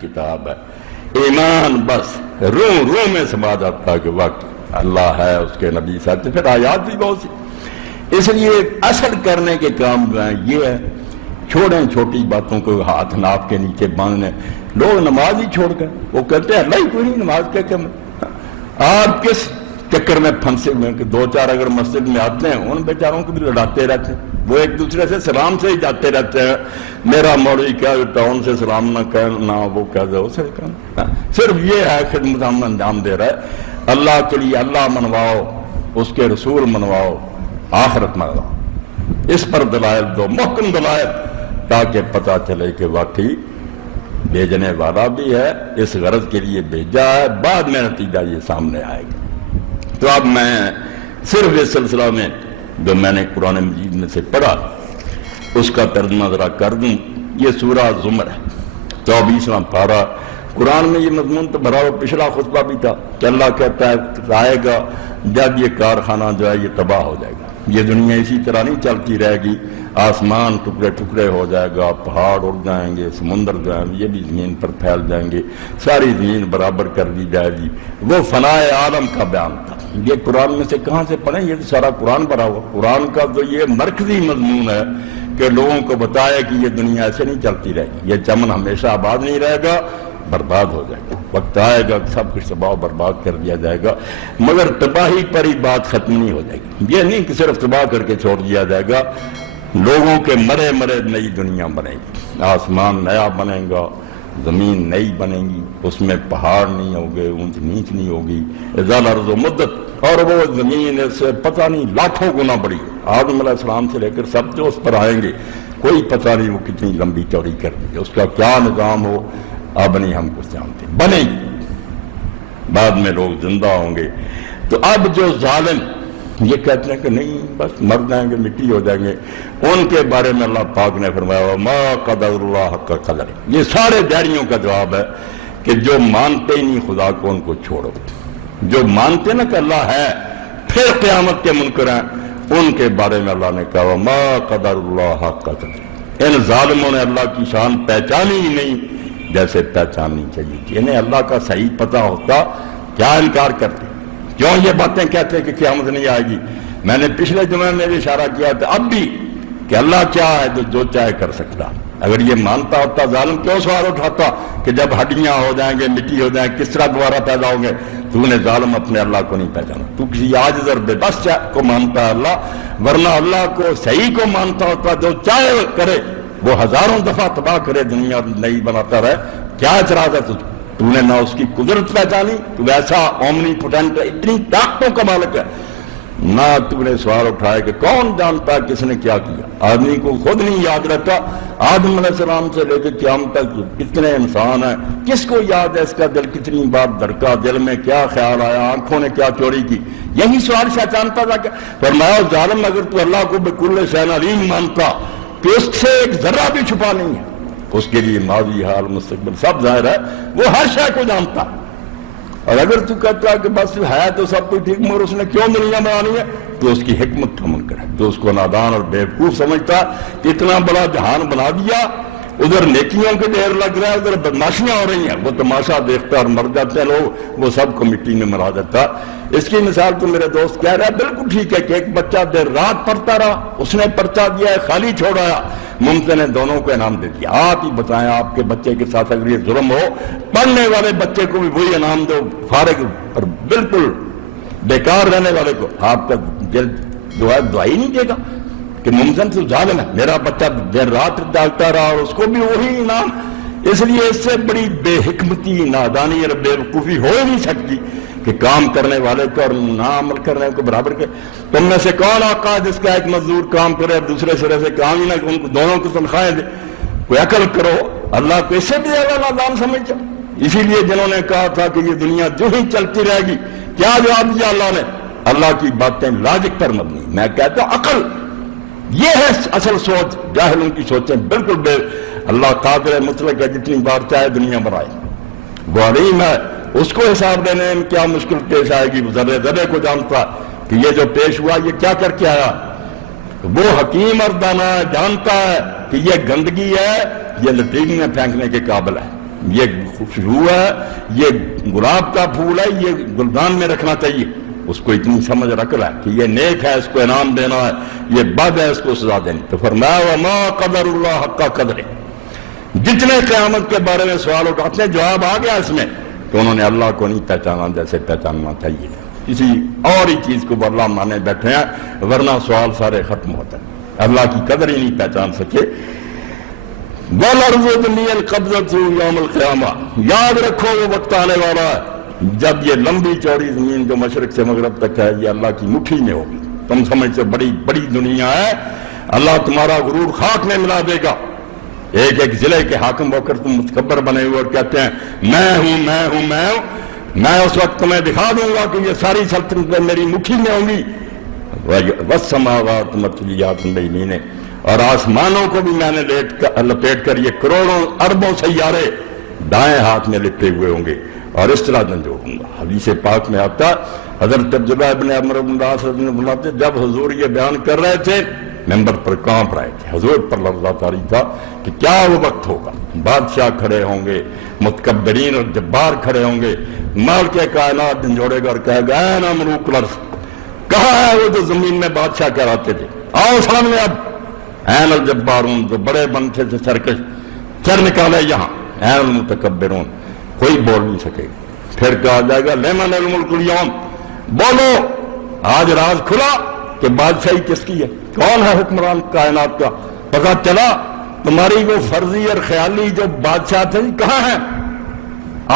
کتاب ہے۔ ایمان بس روح میں سما جاتا کہ واقعی اللہ ہے، اس کے نبی ساتھ، پھر آیات بھی بہت سی۔ اس لیے اثر کرنے کے کام جو ہیں یہ ہے، چھوڑیں چھوٹی باتوں کو ہاتھ ناپ کے نیچے باندھنے۔ لوگ نماز ہی چھوڑ گئے، وہ کہتے ہیں اللہ ہی کوئی نہیں، نماز کیا کیا آپ کس چکر میں پھنسے ہوئے ہیں کہ دو چار اگر مسجد میں آتے ہیں ان بیچاروں کو بھی لڑاتے رہتے ہیں، وہ ایک دوسرے سے سلام سے ہی جاتے رہتے ہیں، میرا مولوی کیا ٹاؤن سے سلام نہ کہنا، وہ کہہ دے اسے کہنا، صرف یہ ہے خدمت ہم انجام دے رہا ہے۔ اللہ کے لیے اللہ منواؤ، اس کے رسول منواؤ، آخرت منواؤ، اس پر دلائل دو، محکم دلائل، تاکہ پتہ چلے کہ واقعی بھیجنے والا بھی ہے، اس غرض کے لیے بھیجا ہے، بعد میں نتیجہ یہ سامنے آئے گا۔ تو اب میں صرف اس سلسلہ میں جو میں نے قرآن مجید میں سے پڑھا اس کا ترجمہ ذرا کر دوں۔ یہ سورہ زمر ہے، 24واں پارہ۔ قرآن میں یہ مضمون تو بھرا ہوا، پچھلا خطبہ بھی تھا کہ اللہ کہتا ہے آئے گا جب یہ کارخانہ جو ہے یہ تباہ ہو جائے گا، یہ دنیا اسی طرح نہیں چلتی رہے گی، آسمان ٹکڑے ٹکڑے ہو جائے گا، پہاڑ اڑ جائیں گے، سمندر جو ہیں یہ بھی زمین پر پھیل جائیں گے، ساری زمین برابر کر دی جائے گی۔ وہ فنائے عالم کا بیان تھا۔ یہ قرآن میں سے کہاں سے پڑھیں؟ یہ تو سارا قرآن بھرا ہوا۔ قرآن کا تو یہ مرکزی مضمون ہے کہ لوگوں کو بتایا کہ یہ دنیا ایسے نہیں چلتی رہے گی، یہ چمن ہمیشہ آباد نہیں رہے گا، برباد ہو جائے گا، وقت آئے گا سب کچھ تباہ برباد کر دیا جائے گا۔ مگر تباہی پر ہی بات ختم نہیں ہو جائے گی، یہ نہیں کہ صرف تباہ کر کے چھوڑ دیا جائے گا، لوگوں کے مرے مرے نئی دنیا بنے گی، آسمان نیا بنے گا، زمین نئی بنے گی، اس میں پہاڑ نہیں ہوگے، اونچ نیچ نہیں ہوگی، اذا الارض مدت، اور وہ زمین اس سے پتہ نہیں لاکھوں گنا بڑی، آدم علیہ السلام سے لے کر سب جو اس پر آئیں گے کوئی پتہ نہیں وہ کتنی لمبی چوڑی کر دی ہے، اس کا کیا نظام ہو اب نہیں ہم کچھ جانتے، بنے گی، بعد میں لوگ زندہ ہوں گے۔ تو اب جو ظالم یہ کہتے ہیں کہ نہیں بس مر جائیں گے، مٹی ہو جائیں گے، ان کے بارے میں اللہ پاک نے فرمایا ما قدر اللہ حق قدر۔ یہ سارے دہریوں کا جواب ہے کہ جو مانتے ہی نہیں خدا کو ان کو چھوڑو، جو مانتے نا کہ اللہ ہے پھر قیامت کے منکر ہیں، ان کے بارے میں اللہ نے کہا ما قدر اللہ حق قدر۔ ان ظالموں نے اللہ کی شان پہچانی ہی نہیں جیسے پہچاننی چاہیے تھی، انہیں اللہ کا صحیح پتہ ہوتا کیا انکار کرتے، کیوں یہ باتیں کہتے کہ قیامت نہیں آئے گی۔ میں نے پچھلے جمعے میں بھی اشارہ کیا تھا، اب بھی کہ اللہ کیا ہے جو چاہے کر سکتا، اگر یہ مانتا ہوتا ظالم کیوں سوال اٹھاتا کہ جب ہڈیاں ہو جائیں گے، مٹی ہو جائیں، کس طرح دوبارہ پیدا ہوں گے؟ تو نے ظالم اپنے اللہ کو نہیں پہچانا، تو کسی عاجز اور بے بس کو مانتا ہے اللہ، ورنہ اللہ کو صحیح کو مانتا ہوتا جو چاہے کرے، وہ ہزاروں دفعہ تباہ کرے، دنیا نہیں بناتا رہے، کیا اعتراض ہے تجھے؟ تو نے نہ اس کی قدرت پہچانی، تو ایسا اومنی پوٹنٹ، اتنی طاقتوں کا مالک ہے، نہ تو نے سوال اٹھایا کہ کون جانتا ہے کس نے کیا کیا۔ آدمی کو خود نہیں یاد رہتا، آدم علیہ السلام سے لے کے قیامت تک کتنے انسان ہیں، کس کو یاد ہے اس کا دل کتنی بار دھڑکا، دل میں کیا خیال آیا، آنکھوں نے کیا چوری کی، یہی سوال شیطان پیدا کیا۔ فرمایا ظالم اگر تو اللہ کو بکل شیء علیم مانتا کہ اس سے ایک ذرہ بھی چھپا نہیں ہے، اس کے لیے ماضی حال مستقبل سب ظاہر ہے، وہ ہر شے کو جانتا، اور اگر تو کہتا ہے کہ بس ہے تو سب کچھ ٹھیک، مگر اس نے کیوں دنیا بنانی ہے، تو اس کی حکمت کا منکر ہے، تو اس کو نادان اور بیوقوف سمجھتا کہ اتنا بڑا جہان بنا دیا، ادھر نیکیوں کے ڈھیر لگ رہا ہے، ادھر بدماشیاں ہو رہی ہیں، وہ تماشا دیکھتا اور مر جاتے ہیں لوگ، وہ سب کو مٹی میں مرا دیتا۔ اس کی مثال تو میرے دوست کہہ رہا ہے بالکل ٹھیک ہے کہ ایک بچہ دیر رات پڑھتا رہا، اس نے پرچہ دیا ہے، خالی چھوڑایا، ممکن ہے دونوں کو انعام دے دیا۔ آپ ہی بتائیں آپ کے بچے کے ساتھ اگر یہ ظلم ہو، پڑھنے والے بچے کو بھی وہی انعام دو، فارغ اور بالکل بیکار رہنے والے کو آپ کا دل جو ہے دعائی نہیں دے گا کہ ممکن تو ظالم ہے، میرا بچہ دیر رات جاگتا رہا اور اس کو بھی وہی انعام۔ اس لیے اس سے بڑی بے حکمتی، نادانی اور بے وقوفی ہو ہی نہیں سکتی کہ کام کرنے والے کو اور نہ عمل کرنے کو برابر کرے۔ تم میں سے کون آقا ہے جس کا ایک مزدور کام کرے اور دوسرے سرے سے کام ہی نہ، ان کو دونوں کو تنخواہیں دے؟ کوئی عقل کرو، اللہ کو اس سے بھی زیادہ نادان سمجھا۔ اسی لیے جنہوں نے کہا تھا کہ یہ دنیا جو ہی چلتی رہے گی، کیا جواب دیا اللہ نے؟ اللہ کی باتیں لاجک پر مبنی، میں کہتا ہوں عقل، یہ ہے اصل سوچ، جاہلوں کی سوچیں بالکل بے۔ اللہ قادر مطلق ہے، جتنی بار چاہے دنیا بنائے، وہ علیم ہے، اس کو حساب دینے میں کیا مشکل پیش آئے گی، وہ ذرے ذرے کو جانتا کہ یہ جو پیش ہوا یہ کیا کر کے آیا، وہ حکیم اور دانا جانتا ہے کہ یہ گندگی ہے، یہ لٹرین میں پھینکنے کے قابل ہے، یہ خوشبو ہے، یہ گلاب کا پھول ہے، یہ گلدان میں رکھنا چاہیے. اس کو اتنی سمجھ رکھ رہا ہے کہ یہ نیک ہے، اس کو انعام دینا ہے، یہ بد ہے، اس کو سزا دینی. تو فرمایا وما قدر اللہ حق قدرہ. جتنے قیامت کے بارے میں سوال اٹھاتے ہیں جواب آ گیا اس میں کہ انہوں نے اللہ کو نہیں پہچانا جیسے پہچاننا چاہیے. کسی اور ہی چیز کو اللہ مانے بیٹھے ہیں، ورنہ سوال سارے ختم ہوتے ہیں. اللہ کی قدر ہی نہیں پہچان سکے. وَالْأَرْضُ جَمِيعًا قَبْضَتُهُ يَوْمَ الْقِيَامَةِ. یاد رکھو وہ وقت آنے والا ہے جب یہ لمبی چوڑی زمین جو مشرق سے مغرب تک ہے یہ اللہ کی مٹھی میں ہوگی. تم سمجھتے بڑی بڑی دنیا ہے، اللہ تمہارا غرور خاک میں ملا دے گا. ایک ایک ضلع کے حاکم ہو کر تم متکبر بنے ہوئے اور کہتے ہیں میں ہوں میں ہوں میں ہوں. میں اس وقت تمہیں دکھا دوں گا کہ یہ ساری سلطنت میری مٹھی میں ہوں گی. وَالسَّمَاوَاتُ مَطْوِيَّاتٌ بِيَمِينِهِ. اور آسمانوں کو بھی میں نے لپیٹ کر یہ کروڑوں اربوں سیارے دائیں ہاتھ میں لپٹے ہوئے ہوں گے اور اس طرح جھنجھوڑوں گا. حدیث پاک میں آتا حضرت عبداللہ ابن عمرو بن العاص بناتے جب حضور یہ بیان کر رہے تھے ممبر پر کانپ رہے تھے. حضور پر لرزہ طاری تھا کہ کیا وہ وقت ہوگا، بادشاہ کھڑے ہوں گے، متکبرین اور جبار کھڑے ہوں گے، مالک کائنات جھنجھوڑے گا اور کہے گا اے نا ملوک الارض. کہاں ہے وہ جو زمین میں بادشاہ کہلاتے تھے؟ آؤ سامنے اب. این الجبارون جو بڑے بنتے تھے سرکش، سر نکالے یہاں. این المتکبرون. کوئی بول نہیں سکے گا. پھر کہا جائے گا لمن الملک اليوم. بولو آج راز کھلا کہ بادشاہی کس کی ہے، کون ہے حکمران کائنات کا. پتا چلا تمہاری وہ فرضی اور خیالی جو بادشاہ تھے کہاں ہیں،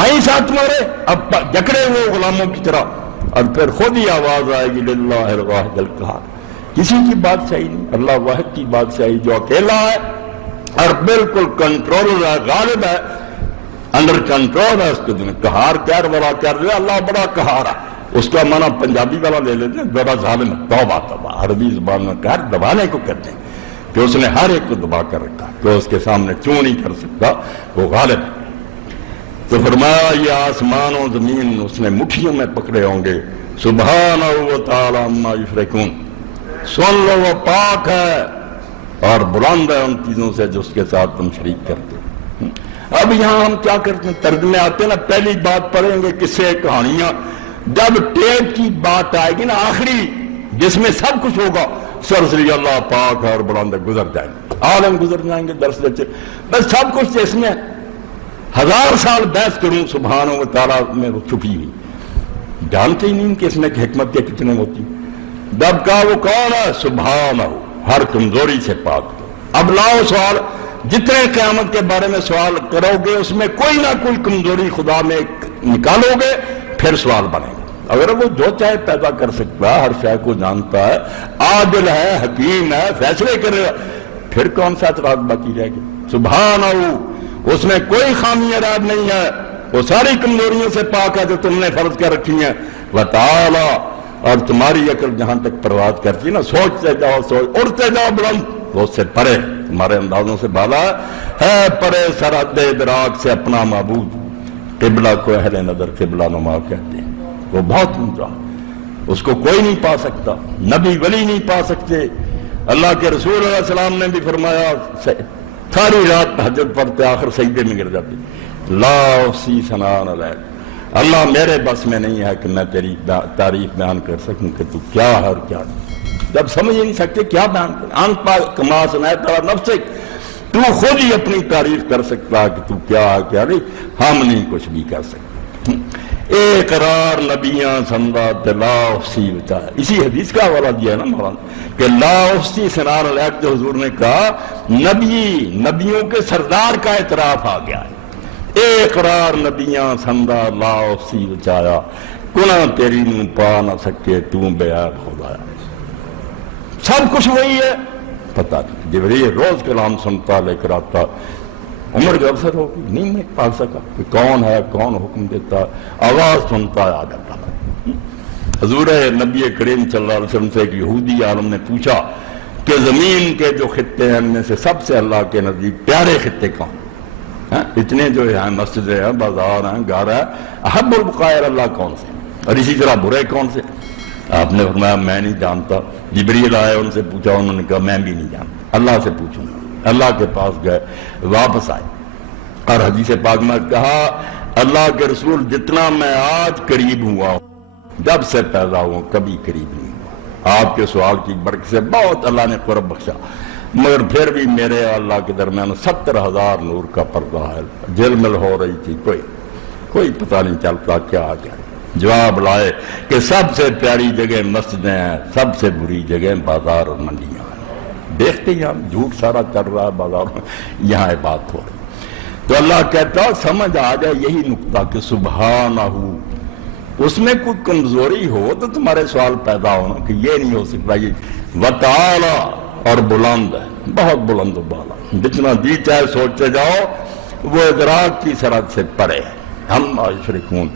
آئی ساتھ تمہارے اب جکڑے ہوئے غلاموں کی طرح. اور پھر خود ہی آواز آئے گی للہ الواحد القہار. کسی کی بادشاہی نہیں، اللہ واحد کی بادشاہی جو اکیلا ہے اور بالکل کنٹرول ہے، غالب ہے، انڈر کنٹرول ہے. اس کو قہار کہر والا کہہ رہے اللہ بڑا قہار ہے. اس کا معنی پنجابی والا لے لیتے ہیں بڑا ظالم ہے. توبہ توبہ. عربی زبان میں قہر دبانے کو کہتے ہیں کہ اس نے ہر ایک کو دبا کر رکھا کہ اس کے سامنے چوں نہیں کر سکتا، وہ غالب ہے. تو فرمایا یہ آسمان و زمین اس نے مٹھیوں میں پکڑے ہوں گے. سبحانہ و تعالی عما یشرکون. سن لو وہ پاک ہے اور بلند ہے ان چیزوں سے جو اس کے ساتھ تم شریک کرتے. اب یہاں ہم کیا کرتے ہیں، ترجمے آتے ہیں نا، پہلی بات پڑھیں گے قصے کہانیاں. جب ٹیپ کی بات آئے گی نا آخری جس میں سب کچھ ہوگا، سرسری اللہ پاک ہے اور بلند ہے، گزر جائیں گے، عالم گزر جائیں گے درس لیتے بس سب کچھ اس میں 1000 سال بحث کروں سبحانہ و تعالیٰ میں وہ چھپی ہوئی. جانتے ہی نہیں کہ اس میں حکمت کے کتنے ہوتی. جب کہا وہ کون ہے، سبحانہ، ہر کمزوری سے پاک. اب لاؤ سوال، جتنے قیامت کے بارے میں سوال کرو گے اس میں کوئی نہ کوئی کمزوری خدا میں نکالو گے پھر سوال بنے گا. اگر وہ جو چاہے پیدا کر سکتا ہے، ہر شے کو جانتا ہے، عادل ہے، حکیم ہے، فیصلے کرے گا، پھر کون سا اعتراض باقی رہے گا. سبحانہ، اس میں کوئی خامی اعراض نہیں ہے، وہ ساری کمزوریوں سے پاک ہے جو تم نے فرض کر رکھی ہیں. وتعالی، اور تمہاری عقل جہاں تک پرواز کرتی ہے نا، سوچتے جاؤ سوچ، اڑتے جاؤ بلند، وہ اس سے پرے، تمہارے اندازوں سے بالا ہے پرے سرحد ادراک سے اپنا معبود. قبلہ کو اہل نظر قبلہ نما کہتے ہیں. وہ بہت اونچا، اس کو کوئی نہیں پا سکتا، نبی ولی نہیں پا سکتے. اللہ کے رسول علیہ السلام نے بھی فرمایا ساری رات تہجد پڑھتے آخر سجدے میں گر جاتے، لا احصی ثناء علیک. اللہ میرے بس میں نہیں ہے کہ میں تیری تعریف بیان کر سکوں کہ تو کیا ہے اور کیا نہیں. جب سمجھ ہی نہیں سکتے کیا بیان کر، انت کما سنائے ترا نفسک، تو خود ہی اپنی تعریف کر سکتا کہ تو کیا ہے کیا نہیں، ہم نہیں کچھ بھی کر سکتے. اقرار نبیاں سندات لا احصی بتا. اسی حدیث کا حوالہ دیا نا مولانا کہ لا احصی ثناء علیک، جو حضور نے کہا نبیوں کے سردار کا اعتراف آ گیا ہے. اقرار نبیاں سندا لا احصی بچایا، گناہ تیری نو پا نہ سکے تو بے عیب خدایا. سب کچھ وہی ہے، پتہ نہیں. جبریل روز کلام سنتا لے کر آتا، عمر جو افسر ہوگی نہیں میں پا سکا کہ کون ہے، کون حکم دیتا، آواز سنتا آ جاتا. حضور نبی کریم صلی اللہ علیہ وسلم سے ایک یہودی عالم نے پوچھا کہ زمین کے جو خطے ہیں ان میں سے سب سے اللہ کے نزدیک پیارے خطے کون؟ اتنے جو ہیں مسجدیں ہیں، بازار ہیں، گھر ہے، احب البقائر اللہ کون سے، اور اسی طرح برے کون سے؟ آپ نے فرمایا میں نہیں جانتا. جبریل آئے ان سے پوچھا، انہوں نے کہا میں بھی نہیں جانتا، اللہ سے پوچھوں گا. اللہ کے پاس گئے، واپس آئے. اور حدیث پاک میں کہا اللہ کے رسول جتنا میں آج قریب ہوا ہوں جب سے پیدا ہوں کبھی قریب نہیں ہوا. آپ کے سوال کی برکت سے بہت اللہ نے قرب بخشا، مگر پھر بھی میرے اور اللہ کے درمیان 70,000 نور کا پردہ ہے. جل مل ہو رہی تھی، کوئی پتہ نہیں چلتا کیا آ گیا. جواب لائے کہ سب سے پیاری جگہ مسجدیں ہیں، سب سے بری جگہ بازار اور منڈیاں ہیں. دیکھتے ہیں ہم جھوٹ سارا چل رہا ہے بازار میں، یہاں ہے بات ہو رہی. تو اللہ کہتا سمجھ آ جائے یہی نقطہ کہ سبحانہ، اس میں کوئی کمزوری ہو تو تمہارے سوال پیدا ہونا کہ یہ نہیں ہو سکتا. یہ وتعالی اور بلند ہے، بہت بلند و بالا، جتنا جی چاہے سوچتے جاؤ وہ ادراک کی سرحد سے پرے ہے. ہم شرکون،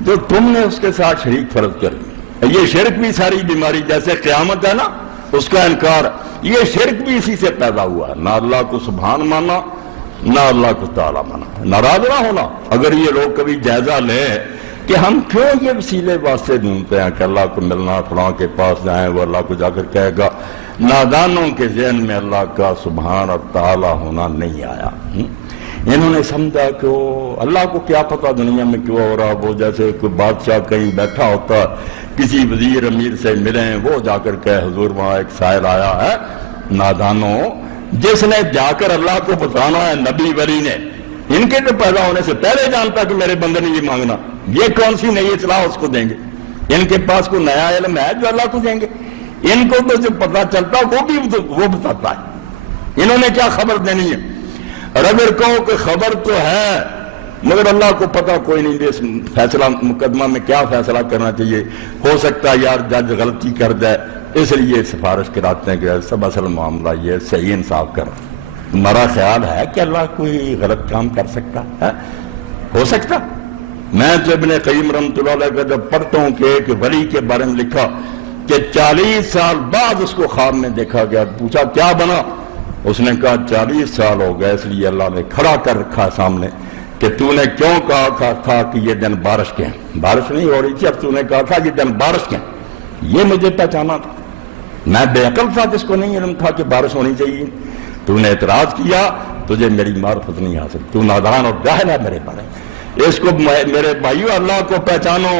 جو تم نے اس کے ساتھ شریک فرض کر لی. یہ شرک بھی ساری بیماری جیسے قیامت ہے نا اس کا انکار، یہ شرک بھی اسی سے پیدا ہوا ہے. نہ اللہ کو سبحان مانا، نہ اللہ کو تعالیٰ مانا، ناراض نہ ہونا. اگر یہ لوگ کبھی جائزہ لیں کہ ہم کیوں یہ وسیلے واسطے ڈھونڈتے ہیں کہ اللہ کو ملنا، فلاں کے پاس جائیں، وہ اللہ کو جا کر کہے گا. نادانوں کے ذہن میں اللہ کا سبحان اور تعالیٰ ہونا نہیں آیا. انہوں نے سمجھا کہ اللہ کو کیا پتا دنیا میں کیوں ہو رہا. وہ جیسے کوئی بادشاہ کہیں بیٹھا ہوتا، کسی وزیر امیر سے ملیں، وہ جا کر کہے حضور وہاں ایک سائل آیا ہے. نادانوں، جس نے جا کر اللہ کو بتانا ہے نبی ولی نے، ان کے تو پیدا ہونے سے پہلے جانتا کہ میرے بندے نے یہ مانگنا. یہ کون سی نئی اطلاع اس کو دیں گے؟ ان کے پاس کوئی نیا علم ہے جو اللہ کو دیں گے؟ ان کو تو جو پتا چلتا وہ بھی وہ بتاتا ہے. انہوں نے کیا خبر دینی ہے؟ اور اگر کہو کہ خبر تو ہے مگر اللہ کو پتا کوئی نہیں، اس فیصلہ مقدمہ میں کیا فیصلہ کرنا چاہیے، ہو سکتا ہے یار جج غلطی کر جائے، اس لیے سفارش کراتے ہیں کہ سب اصل معاملہ یہ صحیح انصاف کرو. ہمارا خیال ہے کہ اللہ کوئی غلط کام کر سکتا ہے؟ ہو سکتا؟ میں تو ابن قیم رحمۃ اللہ علیہ کا جب پڑھتا ہوں کہ ایک ولی کے بارے میں لکھا کہ 40 سال بعد اس کو خواب میں دیکھا گیا. پوچھا کیا بنا؟ اس نے کہا 40 سال ہو گئے، اس لیے اللہ نے کھڑا کر رکھا سامنے کہ تو نے کیوں کہا تھا کہ یہ دن بارش کے ہیں. بارش نہیں ہو رہی تھی، اب تو نے کہا تھا یہ دن بارش کے ہیں. یہ مجھے پہچانا تھا، میں بے عقل تھا جس کو نہیں علم تھا کہ بارش ہونی چاہیے. تو نے اعتراض کیا، تجھے میری معرفت نہیں حاصل، تو نادان اور جاہل ہے میرے بارے. اس کو میرے بھائیو اللہ کو پہچانو.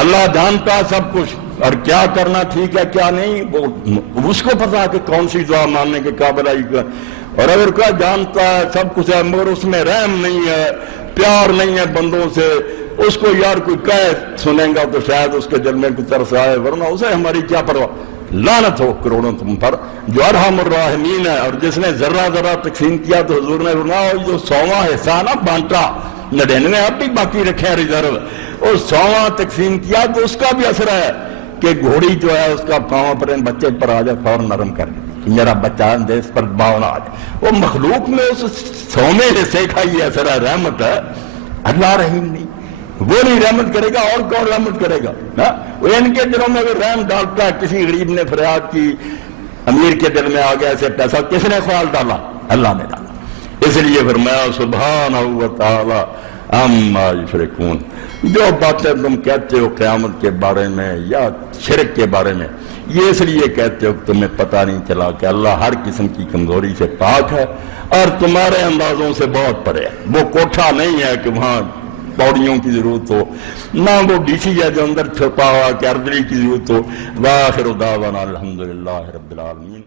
اللہ جانتا سب کچھ اور کیا کرنا ٹھیک ہے کیا نہیں، وہ اس کو پتا کہ کون سی دعا ماننے کے قابل آئی. اور اگر کوئی جانتا ہے سب کچھ ہے مگر اس میں رحم نہیں ہے، پیار نہیں ہے بندوں سے، اس کو یار کوئی کہے سنیں گا تو شاید اس کے دل میں کوئی ترس آئے، ورنہ اسے ہماری کیا پرواہ. لعنت ہو کروڑوں تم پر جو ارحم الراحمین ہے. اور جس نے ذرہ ذرہ تقسیم کیا تو حضور نے فرمایا جو 100واں حصہ نہ بانٹا، 99 اب بھی باقی رکھے ریزرو، اور 100واں تقسیم کیا تو اس کا بھی اثر ہے کہ گھوڑی جو ہے اس کا پاؤں پر بچے پر آ جائے فوراً نرم کر دے کہ میرا بچہ دیس پر باؤنا آ جائے. وہ مخلوق میں اس 100ویں حصے کا یہ اثر ہے، رحمت ہے. اللہ رحیم نہیں، وہ نہیں رحمت کرے گا اور کون رحمت کرے گا؟ وہ ان کے دلوں میں اگر رحم ڈالتا ہے، کسی غریب نے فریاد کی، امیر کے دل میں آ گیا ایسے پیسہ، کس نے خیال ڈالا؟ اللہ نے ڈالا. اس لیے فرمایا سبحانہ و تعالی عما یشرکون. جو باتیں تم کہتے ہو قیامت کے بارے میں یا شرک کے بارے میں، یہ اس لیے کہتے ہو کہ تمہیں پتہ نہیں چلا کہ اللہ ہر قسم کی کمزوری سے پاک ہے اور تمہارے اندازوں سے بہت پرے ہے. وہ کوٹھا نہیں ہے کہ وہاں پوڑیوں کی ضرورت ہو، نہ وہ ڈی سی ہے جو اندر چھپا ہوا کہ اردری کی ضرورت ہو. وآخر دعوانا الحمدللہ رب العالمین.